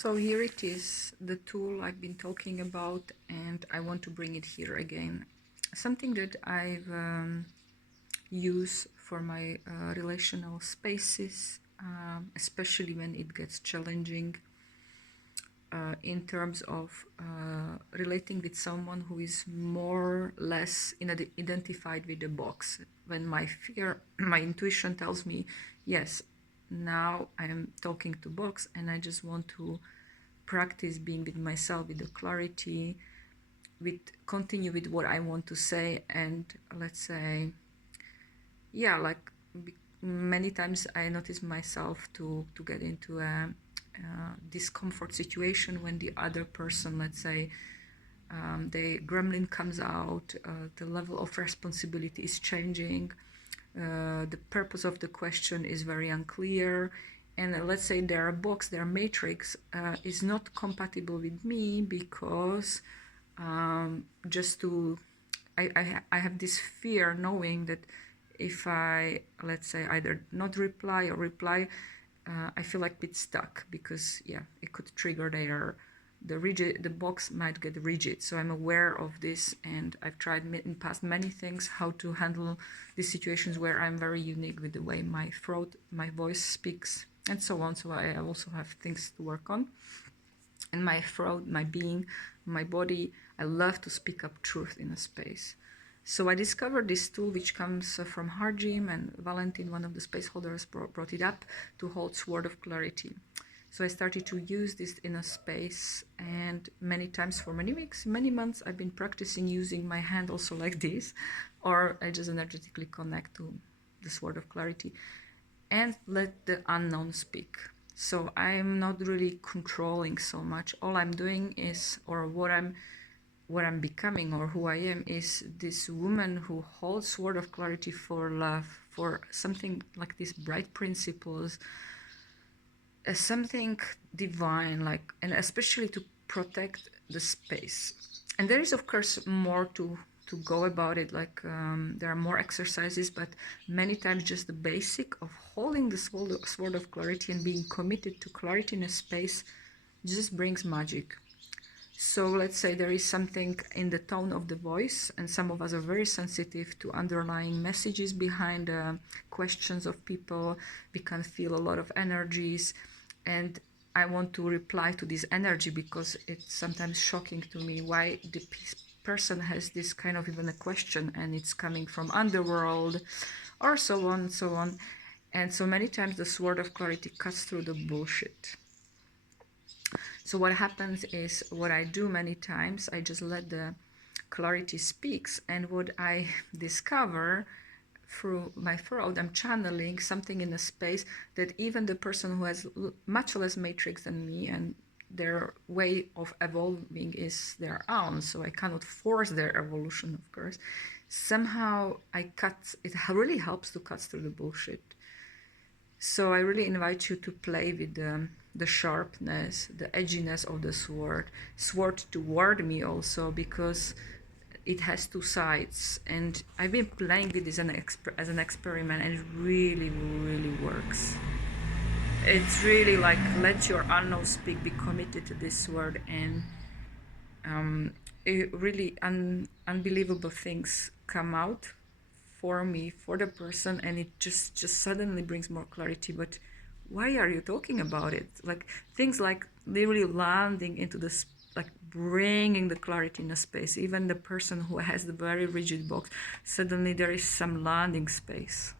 So here it is, the tool I've been talking about, and I want to bring it here again. Something that I've used for my relational spaces, especially when it gets challenging, in terms of relating with someone who is more or less identified with the box. When my fear, my intuition tells me, yes, now I am talking to box and I just want to practice being with myself with the clarity, with continue with what I want to say, and let's say, yeah, like many times I notice myself to get into a discomfort situation when the other person, let's say, the gremlin comes out, the level of responsibility is changing, the purpose of the question is very unclear, and let's say their box, their matrix is not compatible with me because just to, I have this fear knowing that if I, let's say, either not reply or reply, I feel like it's stuck because, yeah, it could trigger the box might get rigid. So I'm aware of this, and I've tried in past many things how to handle these situations where I'm very unique with the way my throat, my voice speaks, and so on. So I also have things to work on. And my throat, my being, my body, I love to speak up truth in a space. So I discovered this tool which comes from Heart Gym, and Valentin, one of the space holders, brought it up to hold Sword of Clarity. So I started to use this in a space, and many times for many weeks, many months, I've been practicing using my hand also like this, or I just energetically connect to the Sword of Clarity and let the unknown speak. So I'm not really controlling so much. All I'm doing is, or what I'm becoming, or who I am, is this woman who holds Sword of Clarity for love, for something like these bright principles, as something divine, like, and especially to protect the space. And there is, of course, more to go about it, like there are more exercises, but many times just the basic of holding the sword of clarity and being committed to clarity in a space just brings magic. So let's say there is something in the tone of the voice, and some of us are very sensitive to underlying messages behind questions of people. We can feel a lot of energies, and I want to reply to this energy because it's sometimes shocking to me why the person has this kind of even a question, and it's coming from underworld or so on, so on. And so many times the sword of clarity cuts through the bullshit. So what happens is, what I do many times, I just let the clarity speaks, and what I discover through my throat, I'm channeling something in a space that even the person who has much less matrix than me, and their way of evolving is their own, so I cannot force their evolution, of course. Somehow it really helps to cut through the bullshit. So I really invite you to play with the sharpness, the edginess of the sword toward me also, because it has two sides, and I've been playing with this as an experiment, and it really, really works. It's really like, let your unknown speak, be committed to this word, and it really unbelievable things come out for me, for the person, and it just suddenly brings more clarity. But why are you talking about it? Like things like literally landing into the like bringing the clarity in a space. Even the person who has the very rigid box, suddenly there is some landing space.